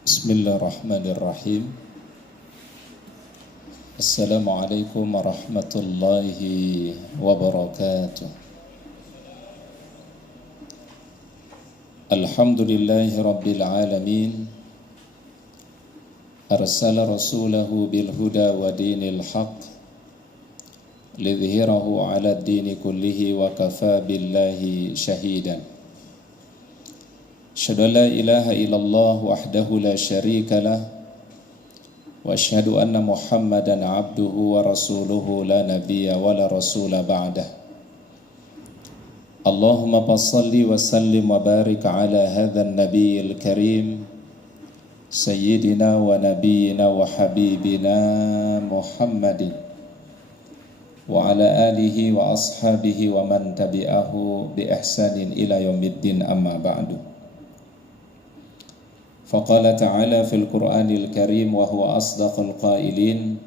Bismillahirrahmanirrahim. Assalamualaikum warahmatullahi wabarakatuh. Alhamdulillahi rabbil alamin. Arsala rasulahu bil huda wa dinil haq lidhhirahu ala ad-dini kullihi wa kafa billahi shahidan. Asyhadu an la ilaha illallah wahdahu la syarika lah wa asyhadu anna Muhammadan abduhu wa rasuluhu la nabiyya wa la rasula ba'dah. Allahumma salli wa sallim wa barik ala hadzal nabiyil karim sayyidina wa nabiyyina wa habibina Muhammadin wa ala alihi wa ashabihi wa man tabi'ahu bi ihsanin ila yaumiddin, amma ba'du. Faqala ta'ala fil Qur'anil Karim wa huwa asdaqul qailin.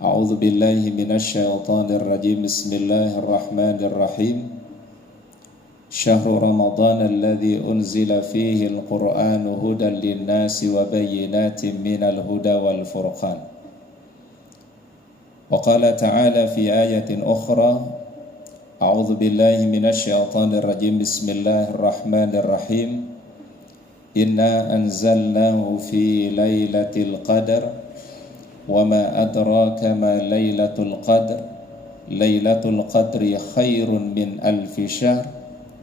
A'udzu billahi minasy syaithanir rajim. Bismillahirrahmanirrahim. Syahrul Ramadan alladzi unzila fihi al-Qur'anu hudan lin-nasi wa bayyinatin minal huda wal furqan. Wa qala ta'ala fi ayatin ukhra. A'udzu billahi minasy syaithanir rajim. Bismillahirrahmanirrahim. Inna anzalnahu fi lailatul qadar wa ma adraka ma lailatul qadar. Lailatul qadri khairun min alfi syahr.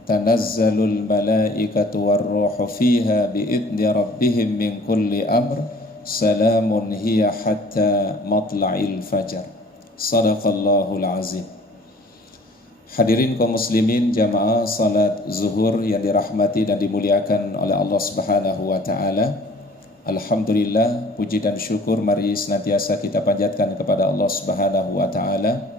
Tanazzalul malaikatu warruhu fiha biidzni rabbihim min kulli amr. Salamun hiya hatta matla'il fajar. Sadaqallahul azim. Hadirin kaum muslimin jamaah salat zuhur yang dirahmati dan dimuliakan oleh Allah Subhanahu wa taala. Alhamdulillah, puji dan syukur mari senantiasa kita panjatkan kepada Allah Subhanahu wa taala.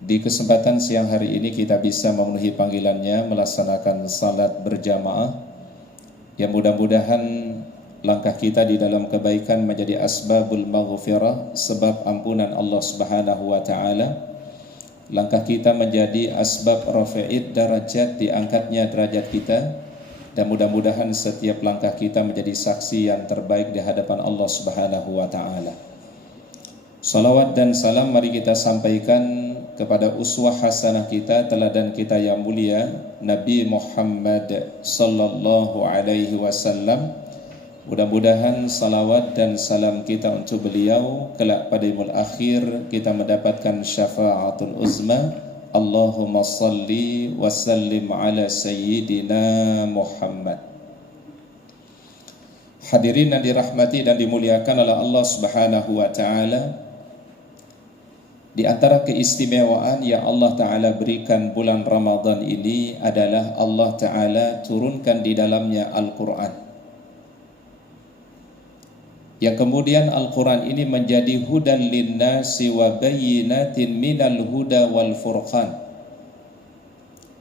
Di kesempatan siang hari ini kita bisa memenuhi panggilannya melaksanakan salat berjamaah. Yang mudah-mudahan langkah kita di dalam kebaikan menjadi asbabul maghfirah, sebab ampunan Allah Subhanahu wa taala. Langkah kita menjadi asbab rafi'id darajat, diangkatnya derajat kita, dan mudah-mudahan setiap langkah kita menjadi saksi yang terbaik di hadapan Allah Subhanahu wa taala. Salawat dan salam mari kita sampaikan kepada uswah hasanah kita, teladan kita yang mulia, Nabi Muhammad sallallahu alaihi wasallam. Mudah-mudahan salawat dan salam kita untuk beliau kelak pada yaumul akhir kita mendapatkan syafaatul uzma. Allahumma salli wa sallim ala sayyidina Muhammad. Hadirin yang dirahmati dan dimuliakan oleh Allah Subhanahu wa taala, di antara keistimewaan yang Allah taala berikan bulan Ramadan ini adalah Allah taala turunkan di dalamnya Al-Qur'an. Yang kemudian Al-Quran ini menjadi hudan linnasi wa bayyinatin minal huda wal furqan,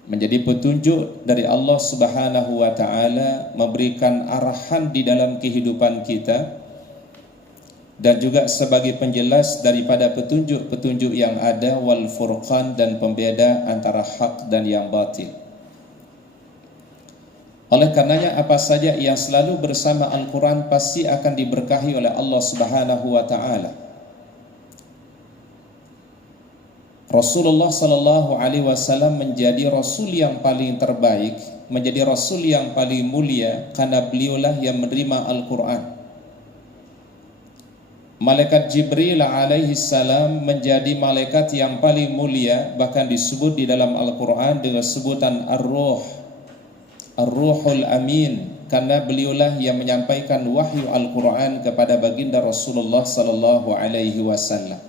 menjadi petunjuk dari Allah Subhanahu wa ta'ala, memberikan arahan di dalam kehidupan kita, dan juga sebagai penjelas daripada petunjuk-petunjuk yang ada, wal furqan, dan pembeda antara hak dan yang batil. Oleh karenanya apa saja yang selalu bersama Al-Quran pasti akan diberkahi oleh Allah Subhanahu wa ta'ala. Rasulullah sallallahu alaihi wasallam menjadi Rasul yang paling terbaik, menjadi Rasul yang paling mulia, karena beliaulah yang menerima Al-Quran. Malaikat Jibril alaihi salam menjadi malaikat yang paling mulia, bahkan disebut di dalam Al-Quran dengan sebutan Ar-Ruhul Amin, karena beliaulah yang menyampaikan wahyu Al-Quran kepada baginda Rasulullah sallallahu alaihi wasallam.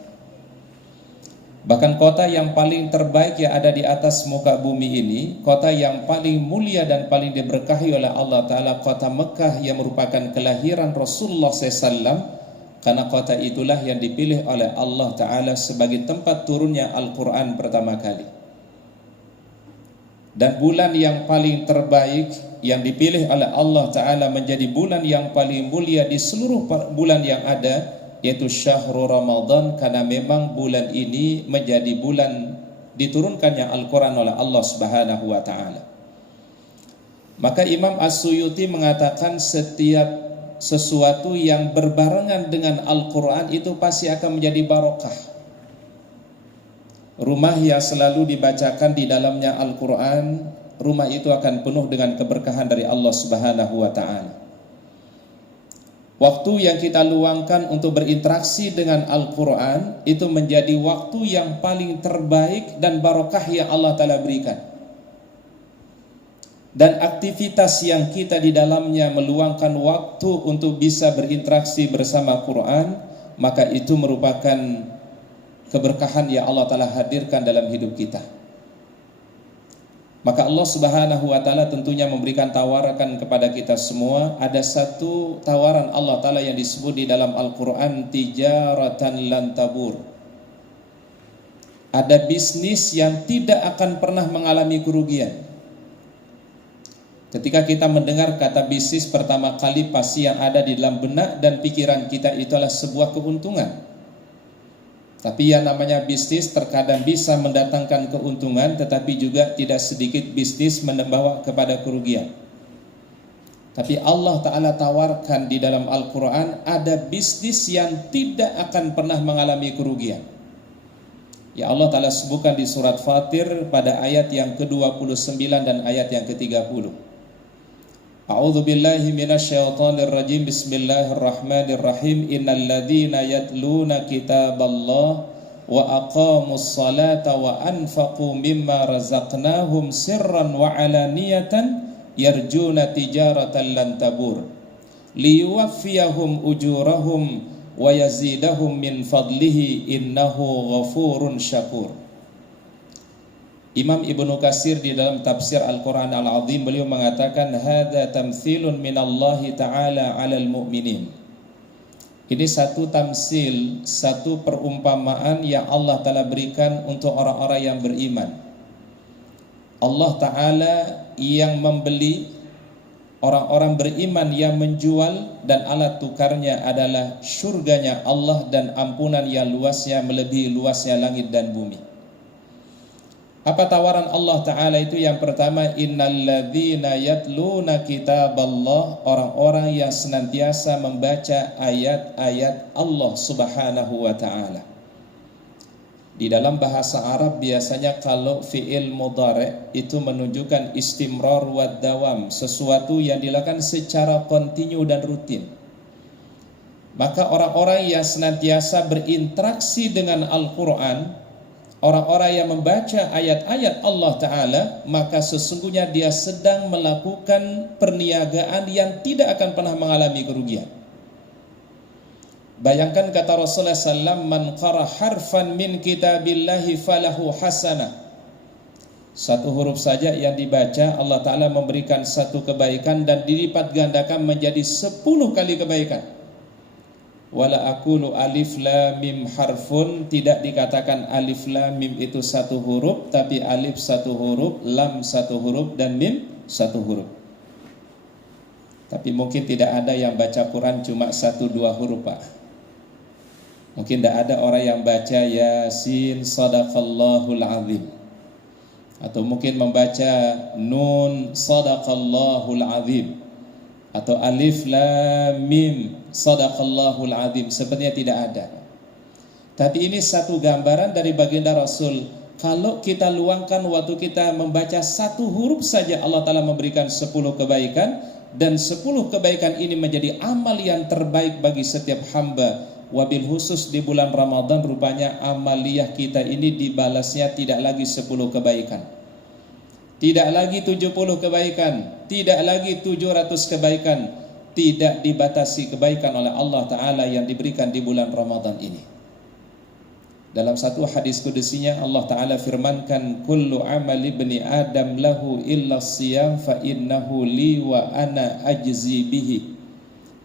Bahkan kota yang paling terbaik yang ada di atas muka bumi ini, kota yang paling mulia dan paling diberkahi oleh Allah Ta'ala, kota Mekah yang merupakan kelahiran Rasulullah SAW, karena kota itulah yang dipilih oleh Allah Ta'ala sebagai tempat turunnya Al-Quran pertama kali. Dan bulan yang paling terbaik yang dipilih oleh Allah Ta'ala menjadi bulan yang paling mulia di seluruh bulan yang ada, yaitu Syahrul Ramadan, karena memang bulan ini menjadi bulan diturunkannya Al-Quran oleh Allah Subhanahu wa Ta'ala. Maka Imam As-Suyuti mengatakan setiap sesuatu yang berbarengan dengan Al-Quran itu pasti akan menjadi barokah. Rumah yang selalu dibacakan di dalamnya Al-Quran, rumah itu akan penuh dengan keberkahan dari Allah Subhanahu wa ta'ala. Waktu yang kita luangkan untuk berinteraksi dengan Al-Quran itu menjadi waktu yang paling terbaik dan barokah yang Allah Ta'ala berikan. Dan aktivitas yang kita di dalamnya meluangkan waktu untuk bisa berinteraksi bersama Quran, maka itu merupakan keberkahan yang Allah Ta'ala hadirkan dalam hidup kita. Maka Allah Subhanahu wa ta'ala tentunya memberikan tawaran kepada kita semua. Ada satu tawaran Allah Ta'ala yang disebut di dalam Al-Quran, tijaratan lan tabur. Ada bisnis yang tidak akan pernah mengalami kerugian. Ketika kita mendengar kata bisnis pertama kali, pasti yang ada di dalam benak dan pikiran kita itu adalah sebuah keuntungan. Tapi yang namanya bisnis terkadang bisa mendatangkan keuntungan, tetapi juga tidak sedikit bisnis membawa kepada kerugian. Tapi Allah Ta'ala tawarkan di dalam Al-Quran, ada bisnis yang tidak akan pernah mengalami kerugian. Ya Allah Ta'ala sebutkan di surat Fatir pada ayat yang ke-29 dan ayat yang ke-30. A'udzu billahi minasyaitonir rajim. Bismillahirrahmanirrahim. Innal ladzina yatluna kitaballah wa aqamus salata wa anfaqu mimma razaqnahum sirran wa alaniyatan yarjuna tijaratan lan tabur liyuwaffiyahum ujurahum wa yazidahum min fadlihi innahu ghafurun syakur. Imam Ibnu Katsir di dalam tafsir Al-Quran Al-Azim, beliau mengatakan hadza tamtsilun minallahi ta'ala 'alal mu'minin. Ini satu tamsil, satu perumpamaan yang Allah Ta'ala berikan untuk orang-orang yang beriman. Allah Ta'ala yang membeli, orang-orang beriman yang menjual, dan alat tukarnya adalah surganya Allah dan ampunan yang luasnya melebihi luasnya langit dan bumi. Apa tawaran Allah Ta'ala itu? Yang pertama, innalladzina yatluna kitaballah, orang-orang yang senantiasa membaca ayat-ayat Allah Subhanahu wa Ta'ala. Di dalam bahasa Arab biasanya kalau fi'il mudhari' itu menunjukkan istimrar wa dawam, sesuatu yang dilakukan secara kontinu dan rutin. Maka orang-orang yang senantiasa berinteraksi dengan Al-Quran, orang-orang yang membaca ayat-ayat Allah Ta'ala, maka sesungguhnya dia sedang melakukan perniagaan yang tidak akan pernah mengalami kerugian. Bayangkan kata Rasulullah SAW, man qara harfan min kitabillahi falahu hasanah. Satu huruf saja yang dibaca, Allah Ta'ala memberikan satu kebaikan dan dilipat gandakan menjadi 10 kali kebaikan. Wala aqulu alif lam mim harfun, tidak dikatakan alif lam mim itu satu huruf, tapi alif satu huruf, lam satu huruf, dan mim satu huruf. Tapi mungkin tidak ada yang baca Quran cuma 1-2 huruf, Pak. Mungkin tidak ada orang yang baca Yasin sadaqallahul azim, atau mungkin membaca Nun sadaqallahul azim, atau alif lam mim sadaqallahul azim. Sebenarnya tidak ada. Tapi ini satu gambaran dari baginda Rasul. Kalau kita luangkan waktu kita membaca satu huruf saja, Allah Ta'ala memberikan 10 kebaikan, dan 10 kebaikan ini menjadi amal yang terbaik bagi setiap hamba. Wabil khusus di bulan Ramadan, rupanya amaliyah kita ini dibalasnya tidak lagi 10 kebaikan, tidak lagi 70 kebaikan, tidak lagi 700 kebaikan. Tidak dibatasi kebaikan oleh Allah Ta'ala yang diberikan di bulan Ramadan ini. Dalam satu hadis kudusinya Allah Ta'ala firmankan, kullu amali ibni adam lahu illa siyam fa innahu li wa ana ajzi bihi.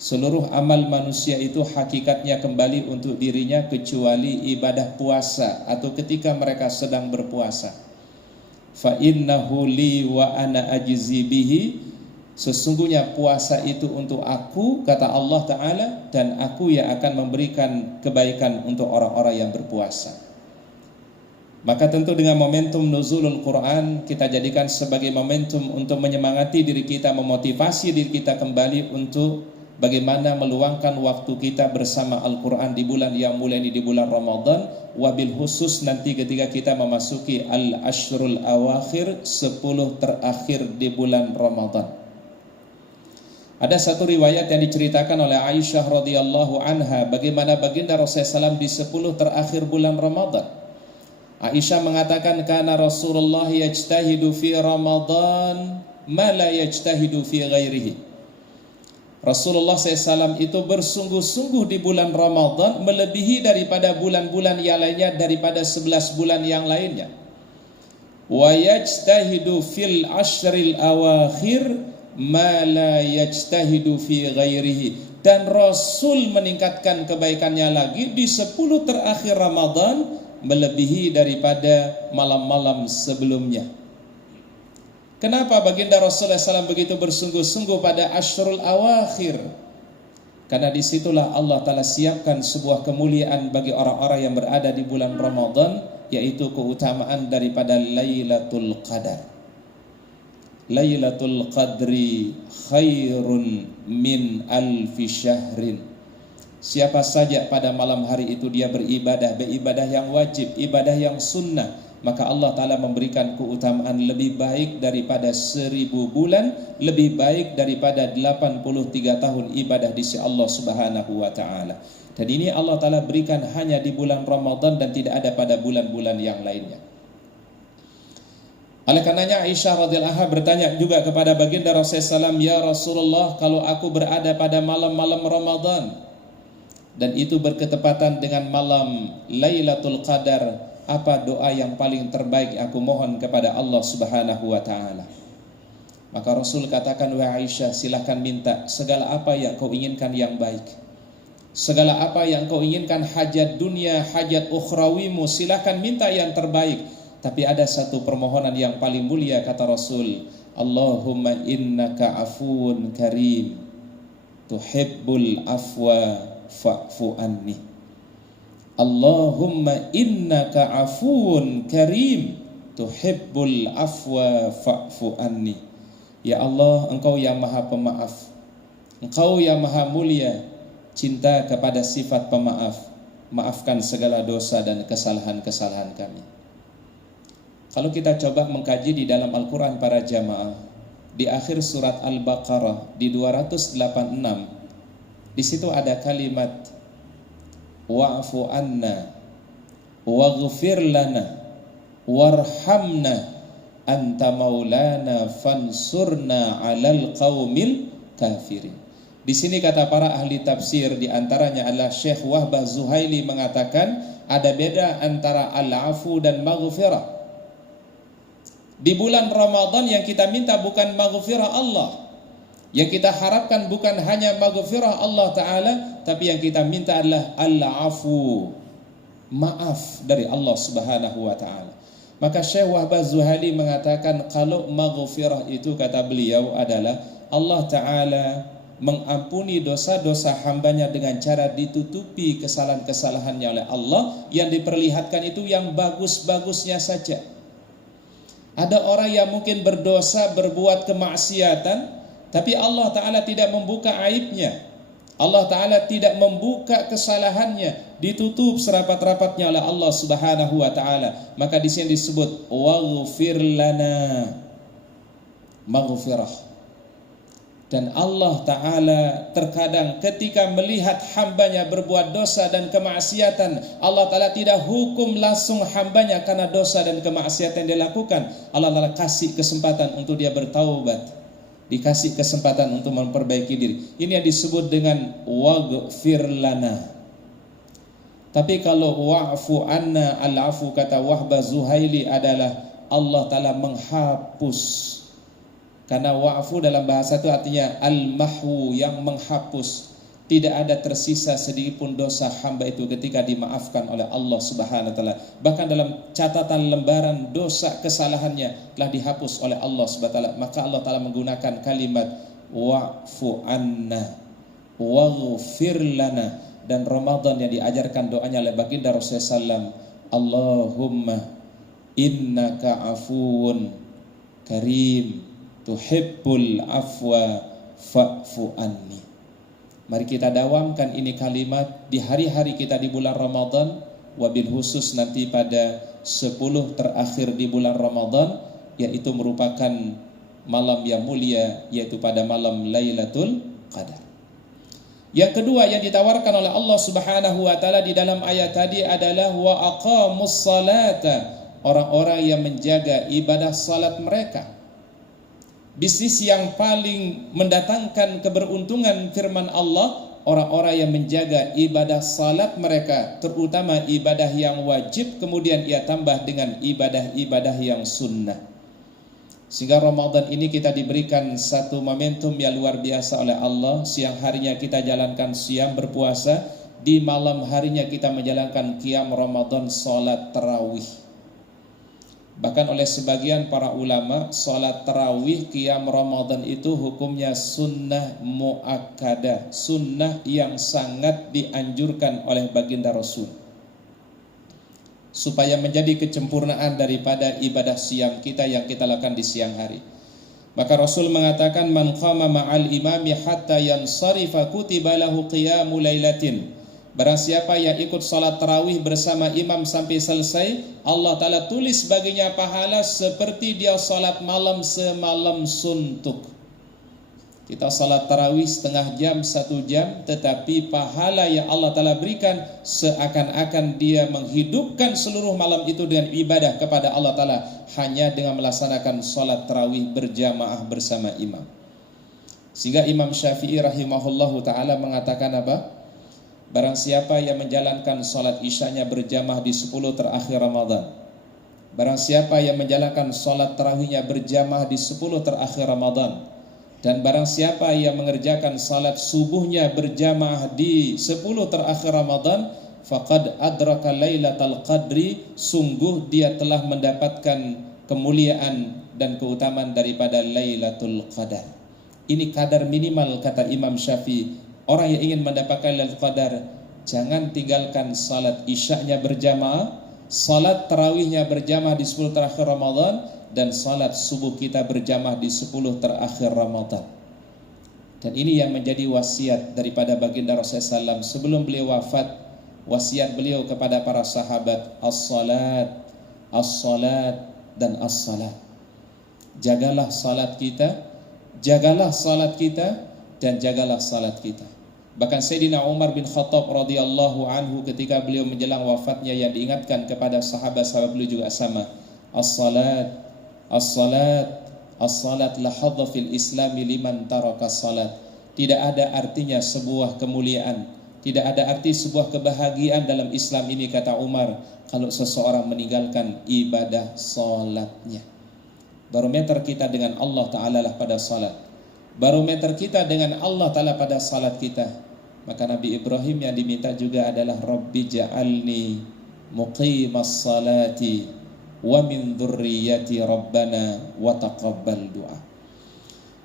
Seluruh amal manusia itu hakikatnya kembali untuk dirinya kecuali ibadah puasa atau ketika mereka sedang berpuasa. Fa innahu li wa ana ajzi bihi. Sesungguhnya puasa itu untuk aku, kata Allah Ta'ala, dan aku yang akan memberikan kebaikan untuk orang-orang yang berpuasa. Maka tentu dengan momentum nuzulul Quran kita jadikan sebagai momentum untuk menyemangati diri kita, memotivasi diri kita kembali untuk bagaimana meluangkan waktu kita bersama Al-Quran di bulan yang mulia ini, di bulan Ramadan. Wabil khusus nanti ketika kita memasuki al-ashrul awakhir, 10 terakhir di bulan Ramadan. Ada satu riwayat yang diceritakan oleh Aisyah radhiyallahu anha bagaimana baginda Rasulullah SAW di 10 terakhir bulan Ramadan. Aisyah mengatakan kana Rasulullah yajtahidu fi Ramadan ma la yajtahidu fi ghairihi. Rasulullah SAW itu bersungguh-sungguh di bulan Ramadan melebihi daripada bulan-bulan yang lainnya, daripada 11 bulan yang lainnya. Wa yajtahidu fil ashril awakhir ma la yajtahidu fi ghairihi. Dan Rasul meningkatkan kebaikannya lagi di 10 terakhir Ramadan melebihi daripada malam-malam sebelumnya. Kenapa baginda Rasulullah SAW begitu bersungguh-sungguh pada ashrul awakhir? Karena disitulah Allah Ta'ala siapkan sebuah kemuliaan bagi orang-orang yang berada di bulan Ramadan, yaitu keutamaan daripada Lailatul Qadar. Lailatul Qadri khairun min alfi syahrin. Siapa saja pada malam hari itu dia beribadah yang wajib, ibadah yang sunnah, maka Allah Ta'ala memberikan keutamaan lebih baik daripada 1000 bulan, lebih baik daripada 83 tahun ibadah di sisi Allah Subhanahu wa Ta'ala. Dan ini Allah Ta'ala berikan hanya di bulan Ramadan dan tidak ada pada bulan-bulan yang lainnya. Oleh karenanya Aisyah radhiyallahu anha bertanya juga kepada baginda Rasulullah SAW, ya Rasulullah, kalau aku berada pada malam-malam Ramadan dan itu berketepatan dengan malam Lailatul Qadar, apa doa yang paling terbaik aku mohon kepada Allah Subhanahu wa Ta'ala? Maka Rasul katakan, wahai Aisyah, silahkan minta segala apa yang kau inginkan yang baik, segala apa yang kau inginkan, hajat dunia, hajat ukhrawimu, silahkan minta yang terbaik. Tapi ada satu permohonan yang paling mulia, kata Rasul, Allahumma innaka afuun karim tuhibbul afwa fa'fu anni. Allahumma innaka afuun karim tuhibbul afwa fa'fu anni. Ya Allah, Engkau yang maha pemaaf, Engkau yang maha mulia, cinta kepada sifat pemaaf, maafkan segala dosa dan kesalahan-kesalahan kami. Kalau kita coba mengkaji di dalam Al-Quran para jamaah, di akhir surat Al-Baqarah di 286, di situ ada kalimat wa'fu anna waghfir lana warhamna anta maulana fansurna 'alal qaumil kafirin. Di sini kata para ahli tafsir, di antaranya adalah Syekh Wahbah Zuhaili mengatakan ada beda antara al-afu dan maghfirah. Di bulan Ramadan yang kita minta bukan maghfirah Allah, yang kita harapkan bukan hanya maghfirah Allah Ta'ala, tapi yang kita minta adalah al-afu, maaf dari Allah Subhanahu wa Ta'ala. Maka Syekh Wahbah Zuhaili mengatakan kalau maghfirah itu, kata beliau, adalah Allah Ta'ala mengampuni dosa-dosa hambanya dengan cara ditutupi kesalahan-kesalahannya oleh Allah. Yang diperlihatkan itu yang bagus-bagusnya saja. Ada orang yang mungkin berdosa, berbuat kemaksiatan, tapi Allah Ta'ala tidak membuka aibnya, Allah Ta'ala tidak membuka kesalahannya, ditutup serapat-rapatnya oleh Allah Subhanahu wa Ta'ala. Maka di sini disebut waghfir lana, maghfirah. Dan Allah Ta'ala terkadang ketika melihat hambanya berbuat dosa dan kemaksiatan, Allah Ta'ala tidak hukum langsung hambanya karena dosa dan kemaksiatan yang dilakukan. Allah Ta'ala kasih kesempatan untuk dia bertaubat, dikasih kesempatan untuk memperbaiki diri. Ini yang disebut dengan waghfir lana. Tapi kalau wa'fu anna, al-afu, kata Wahbah Zuhaili, adalah Allah Ta'ala menghapus. Karena wa'fu dalam bahasa itu artinya al-mahwu, yang menghapus. Tidak ada tersisa sedikit pun dosa hamba itu ketika dimaafkan oleh Allah Subhanahu wa Ta'ala. Bahkan dalam catatan lembaran dosa kesalahannya telah dihapus oleh Allah Subhanahu wa Ta'ala. Maka Allah Ta'ala menggunakan kalimat wa'fu anna waghfir lana. Dan Ramadan yang diajarkan doanya oleh baginda Rasulullah SAW, Allahumma innaka afuwun karim tuhibbul afwa fa'fu anni. Mari kita dawamkan ini kalimat di hari-hari kita di bulan Ramadan, wabil khusus nanti pada 10 terakhir di bulan Ramadan, yaitu merupakan malam yang mulia, yaitu pada malam Lailatul Qadar. Yang kedua yang ditawarkan oleh Allah Subhanahu wa taala di dalam ayat tadi adalah wa aqamus salata, orang-orang yang menjaga ibadah salat mereka. Bisnis yang paling mendatangkan keberuntungan firman Allah, orang-orang yang menjaga ibadah salat mereka, terutama ibadah yang wajib, kemudian ia tambah dengan ibadah-ibadah yang sunnah. Sehingga Ramadan ini kita diberikan satu momentum yang luar biasa oleh Allah. Siang harinya kita jalankan siam berpuasa, di malam harinya kita menjalankan qiyam Ramadan, salat tarawih. Bahkan oleh sebagian para ulama, salat tarawih qiyam Ramadan itu hukumnya sunnah muakkadah, sunnah yang sangat dianjurkan oleh baginda Rasul, supaya menjadi kecempurnaan daripada ibadah siam kita yang kita lakukan di siang hari. Maka Rasul mengatakan, man qama ma'al imami hatta yansarifa kutiba lahu qiyamu lailatin. Barang siapa yang ikut salat tarawih bersama imam sampai selesai, Allah Ta'ala tulis baginya pahala seperti dia salat malam semalam suntuk. Kita salat tarawih setengah jam, 1 jam, tetapi pahala yang Allah Ta'ala berikan seakan-akan dia menghidupkan seluruh malam itu dengan ibadah kepada Allah Ta'ala, hanya dengan melaksanakan salat tarawih berjamaah bersama imam. Sehingga Imam Syafi'i rahimahullahu ta'ala mengatakan apa? Barang siapa yang menjalankan salat isyanya berjamaah di 10 terakhir Ramadan, barang siapa yang menjalankan salat tarawihnya berjamaah di 10 terakhir Ramadan, dan barang siapa yang mengerjakan salat subuhnya berjamaah di 10 terakhir Ramadan, faqad adraka lailatal qadri, sungguh dia telah mendapatkan kemuliaan dan keutamaan daripada Lailatul Qadar. Ini kadar minimal, kata Imam Syafi'i. Orang yang ingin mendapatkan Lailatul Qadar, jangan tinggalkan salat isyanya berjamaah, salat tarawihnya berjamaah di 10 terakhir Ramadan, dan salat subuh kita berjamaah di 10 terakhir Ramadan. Dan ini yang menjadi wasiat daripada baginda Rasulullah SAW sebelum beliau wafat. Wasiat beliau kepada para sahabat, as-salat, as-salat, dan as-salat. Jagalah salat kita, jagalah salat kita, dan jagalah salat kita. Bahkan Sayyidina Umar bin Khattab radhiyallahu anhu ketika beliau menjelang wafatnya yang diingatkan kepada sahabat-sahabat beliau juga sama. As-salat, as-salat, as-salat la hadza fil islami liman taraka salat. Tidak ada artinya sebuah kemuliaan, tidak ada arti sebuah kebahagiaan dalam Islam ini, kata Umar, kalau seseorang meninggalkan ibadah salatnya. Barometer kita dengan Allah Ta'ala lah pada salat. Barometer kita dengan Allah Ta'ala pada salat kita. Maka Nabi Ibrahim yang diminta juga adalah Rabbi ja'alni muqimas salati wa min dzurriyyati rabbana wa taqabbal du'a.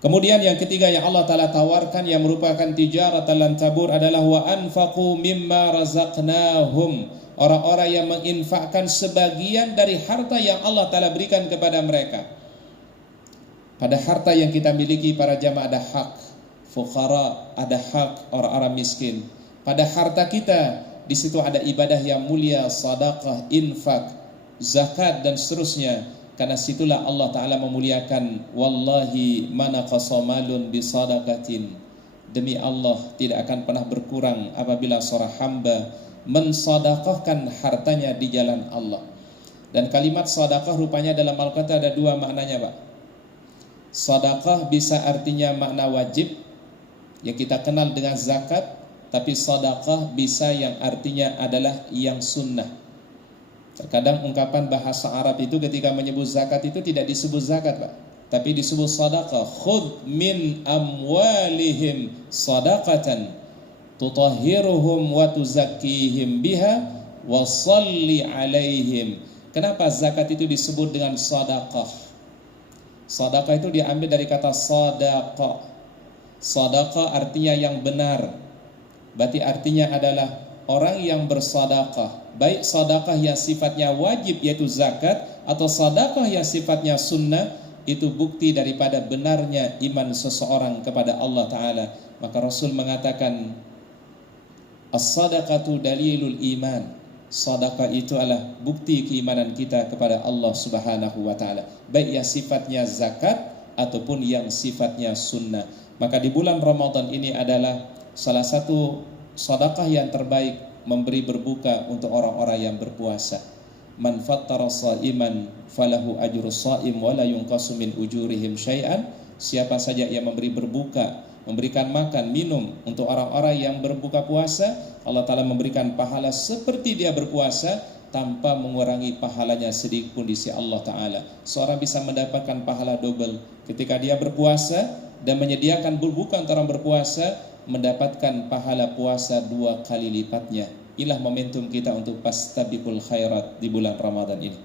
Kemudian yang ketiga yang Allah Ta'ala tawarkan yang merupakan tijaratan lan tabur adalah wa anfaqu mimma razaqnahum. Orang-orang yang menginfakkan sebagian dari harta yang Allah Ta'ala berikan kepada mereka. Pada harta yang kita miliki para jamaah ada hak fuqara, ada hak orang-orang miskin. Pada harta kita di situ ada ibadah yang mulia, sedekah, infak, zakat dan seterusnya. Karena situlah Allah Ta'ala memuliakan, wallahi mana qasamalun bisadaqatin, demi Allah tidak akan pernah berkurang apabila seorang hamba mensedekahkan hartanya di jalan Allah. Dan kalimat sedekah rupanya dalam Al-Quran ada 2 maknanya, Pak. Sedekah bisa artinya makna wajib yang kita kenal dengan zakat, tapi sedekah bisa yang artinya adalah yang sunnah. Terkadang ungkapan bahasa Arab itu ketika menyebut zakat itu tidak disebut zakat, Pak, tapi disebut sedekah. Khudh min amwalihim sadaqatan tutahhiruhum wa tuzakkihim biha wa shalli alaihim. Kenapa zakat itu disebut dengan sedekah? Sedekah itu diambil dari kata sadaqah. Sedekah artinya yang benar. Berarti artinya adalah orang yang bersedekah, baik sedekah yang sifatnya wajib yaitu zakat atau sedekah yang sifatnya sunnah, itu bukti daripada benarnya iman seseorang kepada Allah Ta'ala. Maka Rasul mengatakan, as-sadaqatu dalilul iman. Sedekah itu adalah bukti keimanan kita kepada Allah Subhanahu wa Ta'ala, baik yang sifatnya zakat ataupun yang sifatnya sunnah. Maka di bulan Ramadan ini adalah salah satu sedekah yang terbaik, memberi berbuka untuk orang-orang yang berpuasa. Man fattara sha'iman falahu ajru sha'im wa la yunqasu min ujurihim syai'an. Siapa saja yang memberi berbuka, memberikan makan, minum untuk orang-orang yang berbuka puasa, Allah Ta'ala memberikan pahala seperti dia berpuasa tanpa mengurangi pahalanya sedikit pun di sisi Allah Ta'ala. Seorang bisa mendapatkan pahala double ketika dia berpuasa dan menyediakan berbuka untuk orang berpuasa, mendapatkan pahala puasa 2 kali lipatnya. Inilah momentum kita untuk fastabiqul khairat di bulan Ramadan ini.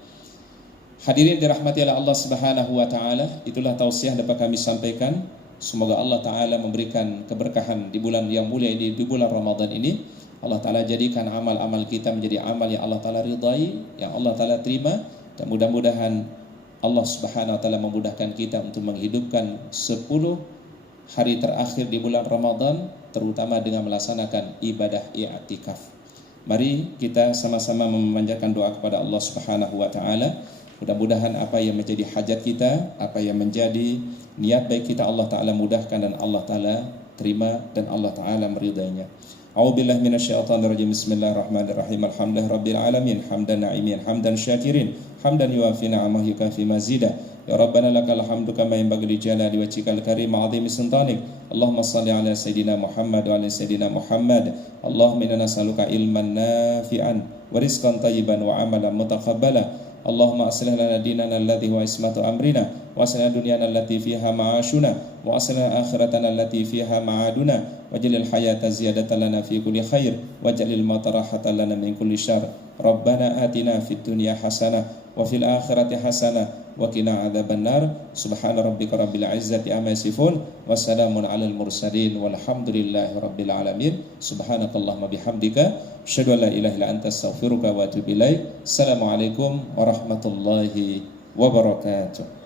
Hadirin dirahmati oleh Allah Subhanahu wa Ta'ala, itulah tausiah dapat kami sampaikan. Semoga Allah Ta'ala memberikan keberkahan di bulan yang mulia ini, di bulan Ramadan ini. Allah Ta'ala jadikan amal-amal kita menjadi amal yang Allah Ta'ala ridai, yang Allah Ta'ala terima. Dan mudah-mudahan Allah Subhanahu wa Ta'ala memudahkan kita untuk menghidupkan 10 hari terakhir di bulan Ramadan, terutama dengan melaksanakan ibadah i'tikaf. Mari kita sama-sama memanjatkan doa kepada Allah Subhanahu wa Ta'ala. Mudah-mudahan apa yang menjadi hajat kita, apa yang menjadi niat baik kita, Allah Ta'ala mudahkan dan Allah Ta'ala terima dan Allah Ta'ala meridainya. A'udzubillahi minasyaitonirrajim. Bismillahirrahmanirrahim. Alhamdulillahi rabbil alamin, hamdan na'imin, hamdan syakirin, hamdan yuwafi ni'amahu yukafi mazidah. Ya Rabbana lakal hamdu kama yanbaghi li jalali wajhikal karim 'azimi sultanik. Allahumma shalli ala sayidina Muhammad wa ala sayidina Muhammad. Allahumma inna nas'aluka ilman nafi'an wa rizqan thayyiban wa 'amalan mutaqabbala. Allahumma aslih lana dinana alladhi huwa ismatu amrina, wa aslih dunyana allati fiha ma'ashuna, wa aslih akhiratana allati fiha ma'aduna, waj'alil hayata ziyadatan lana fi kulli khair, waj'alil mauta rahatan lana min kulli syarr. Rabbana atina fid dunya hasanah wa fil akhirati hasanah wa qina adzabannar. Subhana rabbika rabbil izzati amma yasifun, wa salamun alal mursalin, walhamdulillahi rabbil alamin. Subhanakallahumma bihamdika asyhadu an la ilaha illa anta astaghfiruka wa atubu ilaik. Assalamualaikum warahmatullahi wabarakatuh.